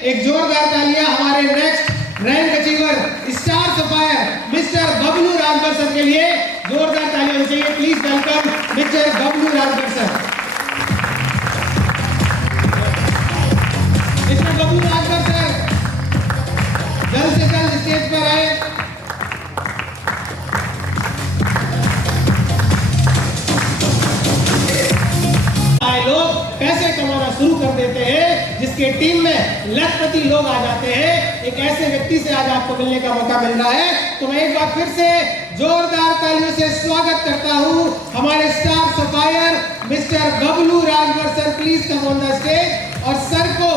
एक जोरदार तालियां हमारे next rank achiever star sapphire mister Bablu Rajbhar sir के लिए जोरदार तालियां होनी चाहिए। Please welcome mister Bablu Rajbhar sir. Mister Bablu Rajbhar sir जल्द से जल्द स्टेज पर आए। लोग पैसे कमाना शुरू कर देते हैं, जिसके टीम में लखपति लोग आ जाते हैं। एक ऐसे व्यक्ति से आज आपको मिलने का मौका मिल रहा है, तो मैं एक बार फिर से जोरदार तालियों से स्वागत करता हूं हमारे star sapphire mister Bablu Rajbhar sir. Please come on the stage. और सर को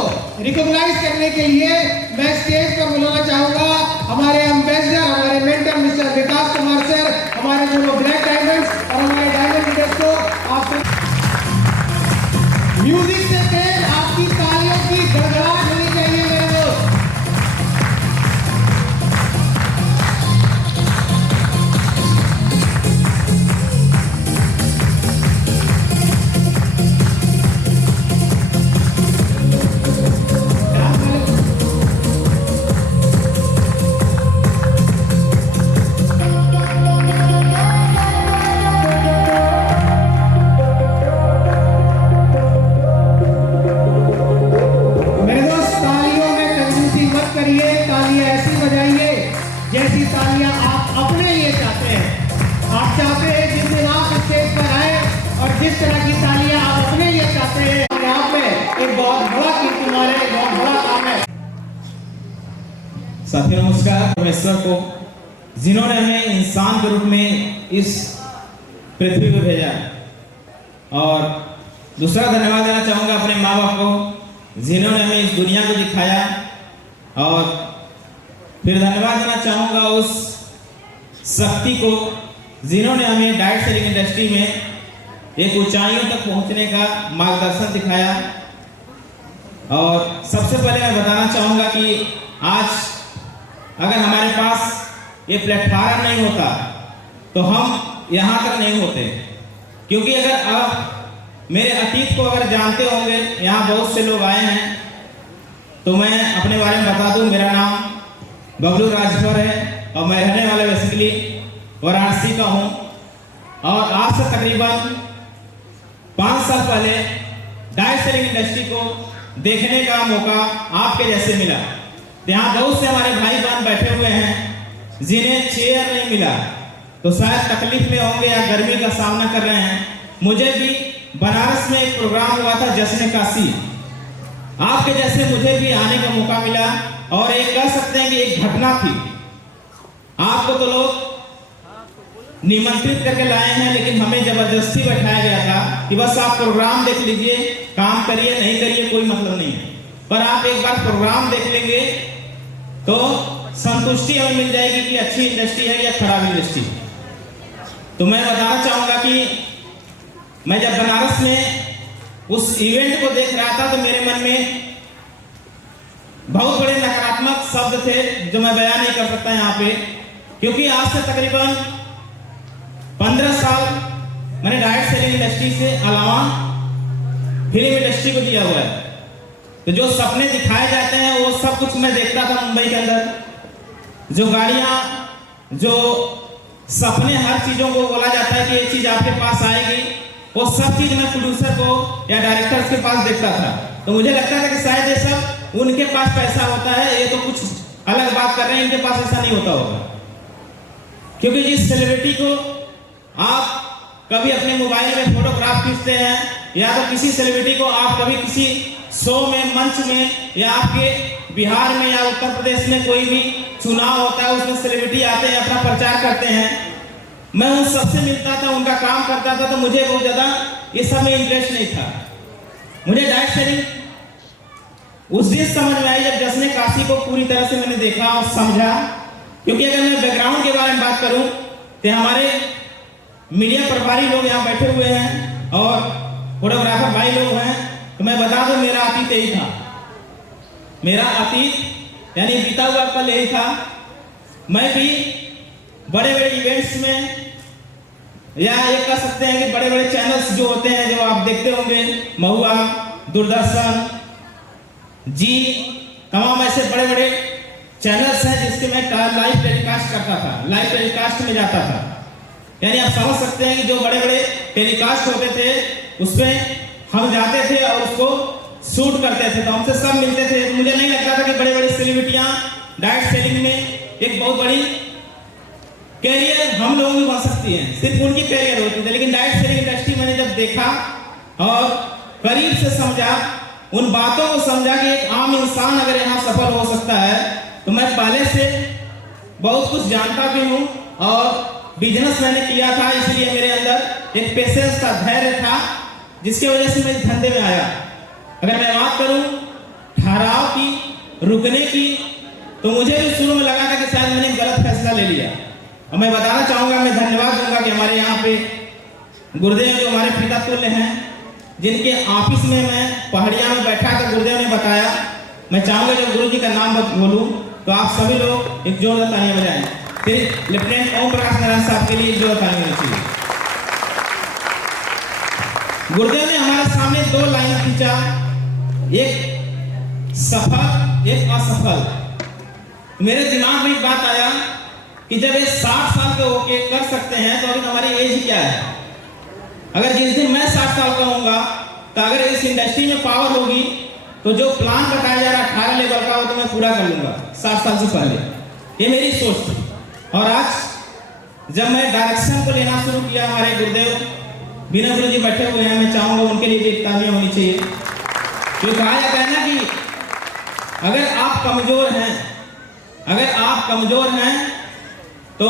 रिकॉग्नाइज करने के लिए मैं स्टेज पर बुलाना चाहूंगा हमारे एम्बेसडर, हमारे मेंटर मिस्टर विकास कुमार सर, हमारे दोनों ब्लैक डायमंड्स और हमारे डायमंड लीडर्स को आप म्यूजिक से तेज आपकी तालियों की गड़गड़ाहट होनी चाहिए मेरे दोस्त। जैसी तालियां आप अपने लिए चाहते हैं। आप चाहते हैं जिस दिन आप स्टेज पर आए और जिस तरह की तालियां आप अपने लिए चाहते हैं, यहाँ पे एक बहुत बड़ा कीर्तिमान है, एक बहुत बड़ा काम है। साथियों नमस्कार। परमेश्वर को जिन्होंने हमें इंसान के रूप में इस पृथ्वी पर भेजा, और दूसरा धन्यवाद देना चाहूंगा अपने माँ बाप को जिन्होंने हमें इस दुनिया को दिखाया, और फिर धन्यवाद देना चाहूंगा उस शक्ति को जिन्होंने हमें डाइट सेलिंग इंडस्ट्री में एक ऊंचाइयों तक पहुंचने का मार्गदर्शन दिखाया। और सबसे पहले मैं बताना चाहूंगा कि आज अगर हमारे पास ये प्लेटफॉर्म नहीं होता तो हम यहाँ तक नहीं होते, क्योंकि अगर आप मेरे अतीत को अगर जानते होंगे, यहाँ बहुत से लोग आए हैं, तो मैं अपने बारे में बता दूं। मेरा नाम बबलू राजभर है और मैं रहने वाला बेसिकली वाराणसी का हूँ। और आज से तकरीबन 5 साल पहले डाइट सेलिंग इंडस्ट्री को देखने का मौका आपके जैसे मिला। यहाँ बहुत से हमारे भाई बहन बैठे हुए हैं जिन्हें चेयर नहीं मिला, तो शायद तकलीफ में होंगे या गर्मी का सामना कर रहे हैं। मुझे भी बनारस में एक प्रोग्राम हुआ था जश्न काशी, आपके जैसे मुझे भी आने का मौका मिला, और एक कह सकते हैं कि एक घटना थी। आपको तो लोग निमंत्रित करके लाए हैं, लेकिन हमें जबरदस्ती बैठाया गया था कि बस आप प्रोग्राम देख लीजिए, काम करिए नहीं करिए कोई मतलब नहीं है, पर आप एक बार प्रोग्राम देख लेंगे तो संतुष्टि हमें मिल जाएगी कि अच्छी इंडस्ट्री है या खराब इंडस्ट्री। तो मैं बताना चाहूंगा कि मैं जब बनारस में उस इवेंट को देख रहा था तो मेरे मन में बहुत बड़े नकारात्मक शब्द थे जो मैं बयान नहीं कर सकता यहाँ पे, क्योंकि आज से तकरीबन 15 साल मैंने डाइट सेलिंग इंडस्ट्री से अलावा फिल्म इंडस्ट्री को दिया हुआ है। तो जो सपने दिखाए जाते हैं वो सब कुछ मैं देखता था मुंबई के अंदर, जो गाड़ियाँ, जो सपने, हर चीजों को बोला जाता है कि ये चीज आपके पास आएगी, वो सब चीज मैं प्रोड्यूसर को या डायरेक्टर्स के पास देखता था। तो मुझे लगता था कि शायद ये सब उनके पास पैसा होता है, ये तो कुछ अलग बात कर रहे हैं, इनके पास ऐसा नहीं होता होगा। क्योंकि जिस सेलिब्रिटी को आप कभी अपने मोबाइल में फोटोग्राफ खींचते हैं, या तो किसी सेलिब्रिटी को आप कभी किसी शो में, मंच में, या आपके बिहार में या उत्तर प्रदेश में कोई भी चुनाव होता है, उसमें सेलिब्रिटी आते हैं, अपना प्रचार करते हैं, मैं उन सबसे मिलता था, उनका काम करता था, तो मुझे बहुत ज्यादा ये सब में इंटरेस्ट नहीं था। मुझे डाइट सेलिंग उस दिन समझ में आई जब जश्न काशी को पूरी तरह से मैंने देखा और समझा। क्योंकि अगर मैं बैकग्राउंड के बारे में बात करूं तो हमारे मीडिया प्रभारी लोग यहाँ बैठे हुए हैं और फोटोग्राफर भाई लोग हैं, तो मैं बता दूं मेरा अतीत यही था। मेरा अतीत यानी बीता हुआ कल यही था। मैं भी बड़े बड़े इवेंट्स में, या ये कह सकते हैं कि बड़े बड़े चैनल्स जो होते हैं, जो आप देखते होंगे, महुआ, दूरदर्शन, जी, तमाम ऐसे बड़े बड़े चैनल्स हैं जिसके मैं लाइव टेलीकास्ट करता था, लाइव टेलीकास्ट में जाता था। यानी आप समझ सकते हैं कि जो बड़े बड़े टेलीकास्ट होते थे उसमें हम जाते थे और उसको शूट करते थे, तो हमसे सब मिलते थे। तो मुझे नहीं लगता था कि बड़े बड़े सेलिब्रिटियां डायरेक्ट सेलिंग में एक बहुत बड़ी कैरियर हम लोगों की बन सकती है, सिर्फ उनकी कैरियर होती थी। लेकिन डायरेक्ट सेलिंग इंडस्ट्री मैंने जब देखा और करीब से समझा, उन बातों को समझा कि एक आम इंसान अगर यहाँ सफल हो सकता है, तो मैं पहले से बहुत कुछ जानता भी हूँ और बिजनेस मैंने किया था, इसलिए मेरे अंदर एक पेशेंस था, धैर्य था, जिसके वजह से मैं इस धंधे में आया। अगर मैं बात करूं ठहराव की, रुकने की, तो मुझे भी शुरू में लगा था कि शायद मैंने गलत फैसला ले लिया। और मैं बताना चाहूंगा, मैं धन्यवाद दूंगा कि हमारे यहाँ पे गुरुदेव जो हमारे पिता तुल्य हैं, जिनके ऑफिस में मैं पहाड़िया में बैठा था, गुरुदेव ने बताया। मैं चाहूंगा जब गुरु जी का नाम बोलूं तो आप सभी लोग एक जोरदार तालियां बजाएं। फिर लेफ्टिनेंट ओम प्रकाश नारायण साहब के लिए एक जोरदार तालियां होनी चाहिए। गुरुदेव ने हमारे सामने दो लाइन खींचा, एक सफल एक असफल। मेरे दिमाग में एक बात आया कि जब ये 60 साल के होके कर सकते हैं तो अभी हमारी एज क्या है। अगर जिस दिन मैं 60 साल का होऊंगा तो अगर इस इंडस्ट्री में पावर होगी तो जो प्लान बताया जा रहा है 18 लेवल का, वो तो मैं पूरा कर लूंगा 60 साल से पहले। ये मेरी सोच थी। और आज जब मैं डायरेक्शन को लेना शुरू किया, हमारे गुरुदेव बिना गुरु जी बैठे हुए हैं, मैं चाहूंगा उनके लिए भी एक तालियां होनी चाहिए। तो कहा जाता है ना कि अगर आप कमजोर हैं तो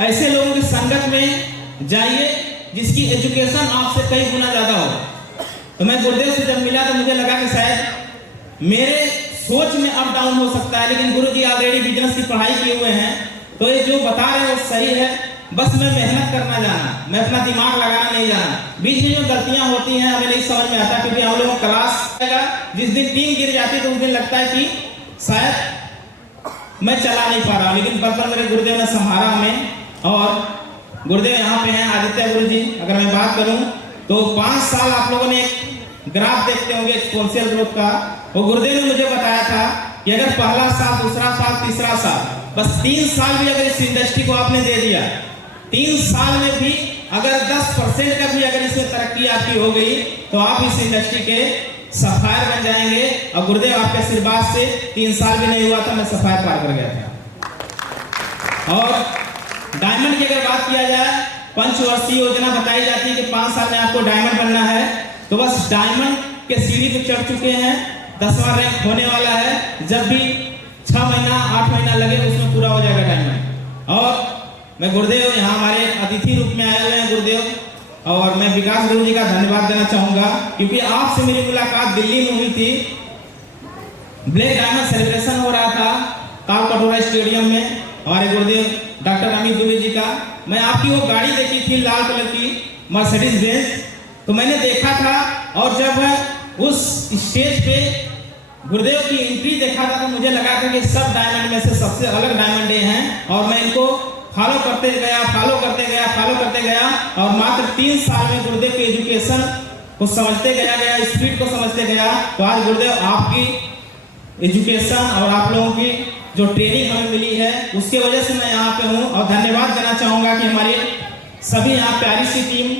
ऐसे लोगों की संगत में जाइए जिसकी एजुकेशन आपसे कई गुना ज्यादा हो। तो मैं गुरुदेव से जब मिला तो मुझे लगा कि शायद मेरे सोच में अप डाउन हो सकता है, लेकिन गुरु जी ऑलरेडी बिजनेस की पढ़ाई किए हुए हैं, तो ये जो बता रहे हैं वो सही है। बस मैं मेहनत करना जाना, मैं अपना दिमाग लगाना नहीं जाना। बीच में जो गलतियां होती हैं हमें नहीं समझ में आता, क्योंकि हम लोगों क्लास जिस दिन टीम गिर जाती है तो उस दिन लगता है कि शायद मैं चला नहीं पा रहा हूं। लेकिन बचपन मेरे गुरुदेव ने संभाला हमें। और गुरुदेव यहाँ पे हैं आदित्य गुरु जी। अगर मैं बात करूं तो 5 साल आप लोगों ने एक ग्राफ देखते होंगे एक्सपोनेंशियल ग्रोथ का, वो गुरुदेव ने मुझे बताया था कि अगर पहला साल, दूसरा साल, तीसरा साल, बस 3 साल भी अगर इस इंडस्ट्री को आपने दे दिया, 3 साल में भी अगर 10% का भी अगर इसमें तरक्की आपकी हो गई तो आप इस इंडस्ट्री के सफायर बन जाएंगे। और गुरुदेव आपके आशीर्वाद से 3 साल भी नहीं हुआ था, मैं सफायर पार कर गया था। और डायमंड की अगर बात किया जाए, पंचवर्षीय योजना बताई जाती है कि 5 साल में आपको डायमंड बनना है, तो बस डायमंड के सीढ़ी पे चढ़ चुके हैं, 10वां रैंक होने वाला है। जब भी 6 महीना 8 महीना लगे उसमें पूरा हो जाएगा डायमंड। और मैं गुरुदेव यहाँ हमारे अतिथि रूप में आए हुए हैं गुरुदेव, और मैं विकास गुरु जी का धन्यवाद देना चाहूंगा, क्योंकि आपसे मेरी मुलाकात दिल्ली में हुई थी। ब्लैक डायमंड सेलिब्रेशन हो रहा था ताल कटोरा स्टेडियम में, हमारे गुरुदेव डॉक्टर अमित दुबे जी का। मैं आपकी वो गाड़ी देखी थी लाल कलर की मर्सिडीज बेंज, तो मैंने देखा था। और जब उस स्टेज पे गुरुदेव की एंट्री देखा था तो मुझे लगा था कि सब डायमंड में से सबसे अलग डायमंड ये हैं। और मैं इनको फॉलो करते गया और मात्र 3 साल में गुरुदेव की एजुकेशन को समझते गया, स्पीड को समझते गया। तो आज गुरुदेव आपकी एजुकेशन और आप लोगों की जो ट्रेनिंग हमें मिली है उसके वजह से मैं यहाँ पे हूँ। और धन्यवाद देना चाहूँगा कि हमारे सभी यहाँ प्यारी सी टीम,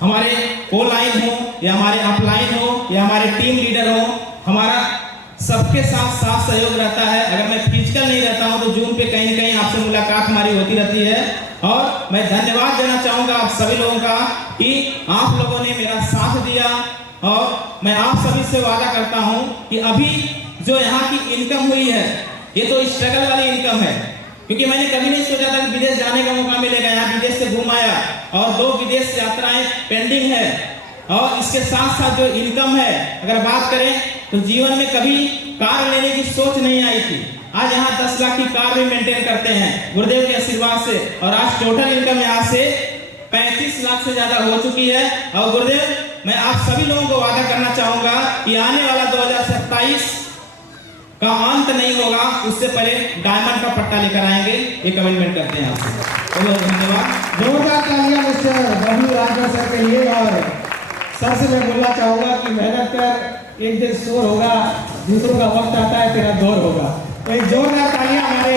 हमारे को लाइन हो या हमारे अपलाइन हो या हमारे टीम लीडर हो, हमारा सबके साथ साथ सहयोग रहता है। अगर मैं फिजिकल नहीं रहता हूं तो जूम पे कहीं न कहीं आपसे मुलाकात हमारी होती रहती है। और मैं धन्यवाद देना चाहूंगा आप सभी लोगों का कि आप लोगों ने मेरा साथ दिया। और मैं आप सभी से वादा करता हूं कि अभी जो यहाँ की इनकम हुई है ये तो स्ट्रगल वाली इनकम है, क्योंकि मैंने कभी नहीं सोचा था कि विदेश जाने का मौका मिलेगा। यहाँ विदेश से घूम आया और 2 विदेश यात्राएं पेंडिंग है। और इसके साथ साथ जो इनकम है, अगर बात करें तो जीवन में कभी कार लेने की सोच नहीं आई थी। आज यहाँ 10 लाख की कार भी मेंटेन करते हैं गुरुदेव के आशीर्वाद से। और आज टोटल इनकम यहाँ से 35 लाख से ज्यादा हो चुकी है। और गुरुदेव मैं आप सभी लोगों को वादा करना चाहूंगा कि आने वाला 2027 का अंत नहीं होगा, उससे पहले डायमंड का पट्टा लेकर आएंगे, ये कमिटमेंट करते हैं आपसे। बहुत धन्यवाद। जोरदार तालियां मिस्टर डब्ल्यू राजा सर के लिए। और सर से मैं बोलना चाहूंगा कि मेहनत कर, एक दिन शोर होगा। दूसरों का वक्त आता है तेरा दौर होगा। तो एक जोरदार तालियां हमारे